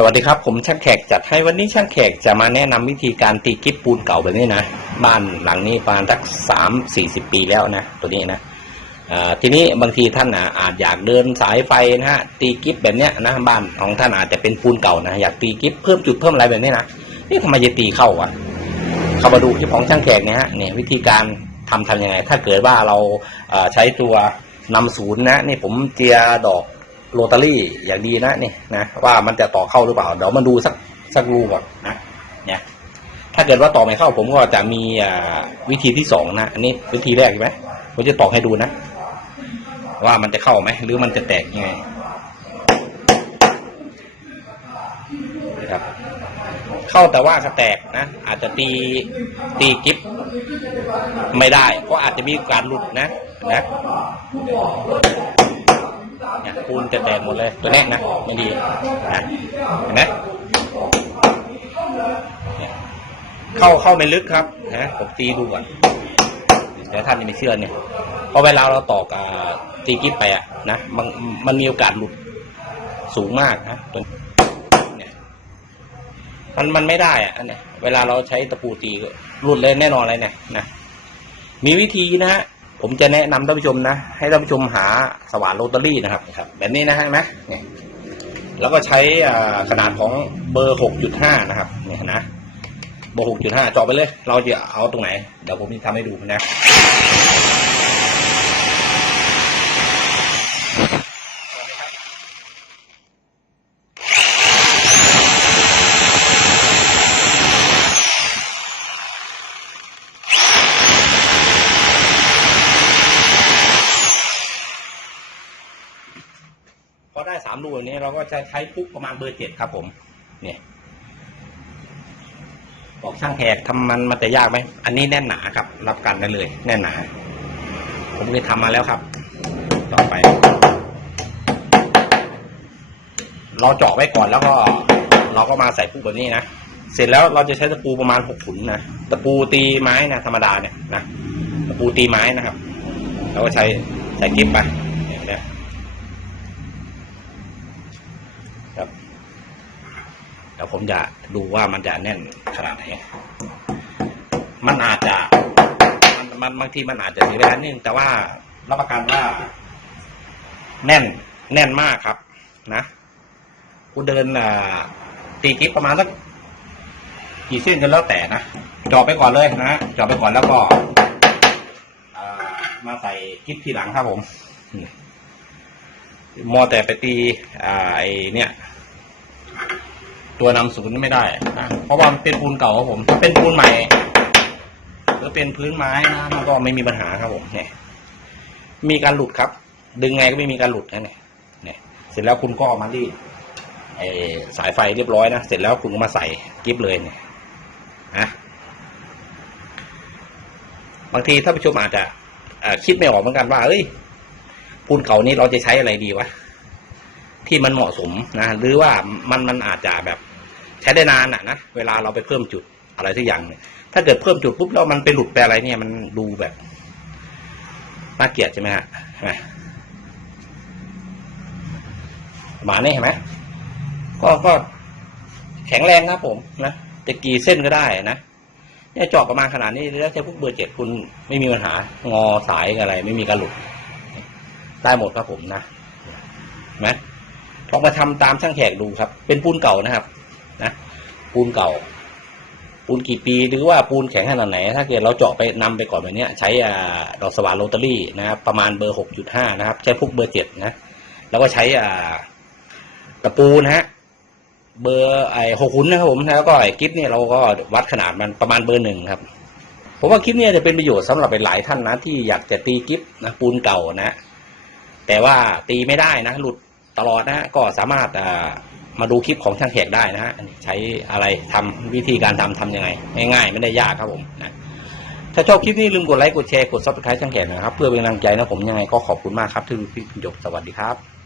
สวัสดีครับ ผมช่างแขกจัดให้วันนี้ช่างแขกจะมาแนะนำวิธีการตีกิฟปูนเก่าแบบนี้นะ บ้านหลังนี้ประมาณสักสามสี่สิบปีแล้วนะ ตัวนี้นะทีนี้บางทีท่านอะอาจอยากเดินสายไฟนะฮะตีกิฟแบบเนี้ยนะบ้านของท่านอาจจะเป็นปูนเก่านะอยากตีกิฟเพิ่มจุดเพิ่มอะไรแบบนี้นะนี่ทำไมจะตีเข้าวะเข้ามาดูที่ของช่างแขกเนี่ยฮะเนี่ยวิธีการทำทำยังไง ถ้าเกิดว่าเราใช้ตัวนำศูนย์นะนี่ผมเจียดอก โรตารี่อย่างดีนะนี่นะว่ามันจะต่อเข้าหรือเปล่า เดี๋ยวมาดูสักสักรูก่อนนะเนี่ยถ้าเกิดว่าต่อไม่เข้าผมก็จะมีวิธีที่สองนะอันนี้วิธีแรกใช่ไหมผมจะต่อให้ดูนะว่ามันจะเข้าไหมหรือมันจะแตกยังไงนะครับ เข้าแต่ว่ากระแตกนะอาจจะตีตีกิฟไม่ได้ ก็อาจจะมีการหลุดนะนะ เนี่ยปูนจะแตกหมดเลยตัวนี้นะไม่ดีนะเห็นไหมเข้าเข้าไม่ลึกครับนะผมตีดูก่อนแต่ท่านยังไม่เชื่อเนี่ยพราะเวลาเราตอกตีกิ๊บไปอะนะมันมันมีโอกาสหลุดสูงมากนะตัวเนี่ยมันมันไม่ได้อะเนี่ยเวลาเราใช้ตะปูตีก็หลุดเลยแน่นอนเลยเนี่ยนะมีวิธีนะฮะ ผมจะแนะนำท่านผู้ชมนะ ให้ท่านผู้ชมหาสว่านโรตารี่นะครับครับ แบบนี้นะฮะนไหมเนี่ยแล้วก็ใช้ขนาดของเบอร์หกจุดห้านะครับเนี่ยนะเบอร์หกจุดห้าจอไปเลย เราจะเอาตรงไหน เดี๋ยวผมจะทำให้ดูนะ อได้สามรูแบบนี้เราก็จะใช้ปุ๊กประมาณเบอร์เจ็ดครับผม เนี่ยบอกช่างแขกทำมันมันจะยากไหม อันนี้แน่นหนาครับ รับกันได้เลย แน่นหนา ผมเคยทำมาแล้วครับ ต่อไป เราเจาะไว้ก่อนแล้วก็ เราก็มาใส่ปุ๊กแบบนี้นะ เสร็จแล้วเราจะใช้ตะปูประมาณหกขุนนะ ตะปูตีไม้นะธรรมดาเนี่ยนะ ตะปูตีไม้นะครับ เราก็ใช้ใส่กิ๊บไปเนี่ยเนี่ย ครับเดี๋ยวผมจะดูว่ามันจะแน่นขนาดไหน มันอาจจะ มันมันบางทีมันอาจจะเสียเวลานิดนึงแต่ว่ารับประกันว่า แน่น แน่นมากครับ นะกูเดินตีกิฟประมาณสักกี่เส้นกันแล้วแต่นะจาะไปก่อนเลยนะจาะไปก่อนแล้วก็มาใส่กิฟทีหลังครับผมมอแต่ไปตีอไอเนี่ย ตัวนำศูนย์ไม่ได้นะเพราะว่ามันเป็นปูนเก่าครับผมถ้าเป็นปูนใหม่หรือเป็นพื้นไม้นะมันก็ไม่มีปัญหาครับผมเนี่ยมีการหลุดครับ ดึงไงก็ไม่มีการหลุดนะเนี่ยเนี่ยเสร็จแล้วคุณก็เอามารีดไอสายไฟเรียบร้อยนะเสร็จแล้วคุณก็มาใส่กิฟเลยเนี่ยนะบางทีถ้าผู้ชมอาจจะคิดไม่ออกเหมือนกันว่าเอ้ยปูนเก่านี้เราจะใช้อะไรดีวะที่มันเหมาะสมนะหรือว่ามันมันอาจจะแบบ ใช้ได้นานอะนะเวลาเราไปเพิ่มจุดอะไรสักอย่างเนี่ยถ้าเกิดเพิ่มจุดปุ๊บแล้วมันไปหลุดไปอะไรเนี่ยมันดูแบบน่าเกลียดใช่ไหมฮะหมาเนี่ยเห็นไหมก็ก็แข็งแรงนะผมนะจะกี่เส้นก็ได้นะเนี่ยเจาะประมาณขนาดนี้แล้วใช้พวกเบอร์เจ็ดคุณไม่มีปัญหางอสายอะไร ไม่มีการหลุดได้หมดครับผมนะเห็นไหมลองมาทำตามช่างแขกดูครับ เป็นปูนเก่านะครับ นะปูนเก่า ปูนกี่ปีหรือว่าปูนแข็งขนาดไหน ถ้าเกิดเราเจาะไปนำไปก่อนแบบนี้ยใช้ดอกสว่านโรตารี่นะครับประมาณเบอร์หกจุดห้านะครับ ใช้พวกเบอร์เจ็ดนะ แล้วก็ใช้ตะปูนะฮะเบอร์ไอหกขุนนะครับผมแล้วก็ไอ้กิฟเนี่ยเราก็วัดขนาดมันประมาณเบอร์หนึ่งครับผมว่าคลิปเนี้จะเป็นประโยชน์สำหรับหลายท่านนะ ที่อยากจะตีกิฟนะปูนเก่านะ แต่ว่าตีไม่ได้นะ หลุดตลอดนะฮะก็สามารถอ่า มาดูคลิปของช่างแขกได้นะฮะใช้อะไรทำวิธีการทำทำยังไง ง่ายๆ ไม่ได้ยากครับผมนะถ้าชอบคลิปนี้ลืมกดไลค์กดแชร์กดซับสไครต์ช่างแขกนะครับ เพื่อเป็นกำลังใจนะผมยังไงก็ขอบคุณมากครับที่ดูคลิปจบสวัสดีครับ